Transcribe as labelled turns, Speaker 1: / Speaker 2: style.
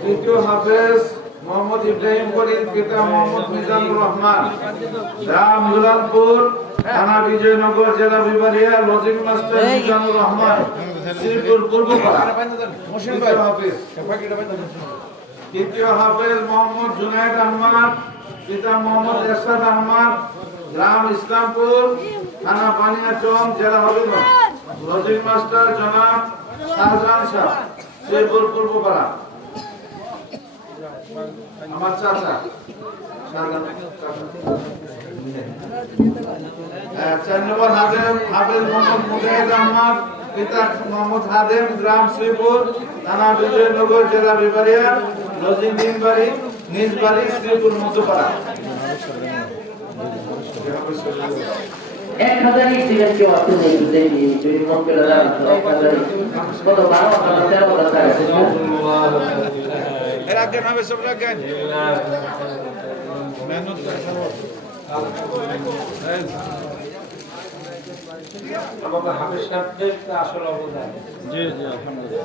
Speaker 1: তৃতীয় হাফেজ মোহাম্মদ ইব্রাহিম করিম বিজয়নগর, জেলা বিবারিয়া লজিং মাস্টার মিজানুর রহমান। শ্রীপুর পূর্বপাড়া হাফেজ তৃতীয় হাফেজ মোহাম্মদ জুনায়েদ আহমদ। পিতা মোহাম্মদ এরশাদ আহমদ গ্রাম ইসলামপুর থানা পানিয়াচং জেলা হবিগঞ্জ। লজিং মাস্টার জনাব শাহজাহান শাহ শ্রীপুর পূর্বপাড়া। আমার চাচা। হ্যাঁ, চার নম্বর গ্রাম শ্রীপুর থানা জেলা বাড়ি নিজ বাড়ি শ্রীপুর মধ্যপাড়া
Speaker 2: এক হাজারই সিলেটকে অর্থ নেই যদি মন করে এক হাজারই কত বারো হাজার তেরো হাজার টাকা
Speaker 1: এর আগে নামে সব রাখেন মেহনত
Speaker 3: আমাদের হাফিজ সাহেবদের আসল অবদান।
Speaker 4: জি জি আলহামদুলিল্লাহ।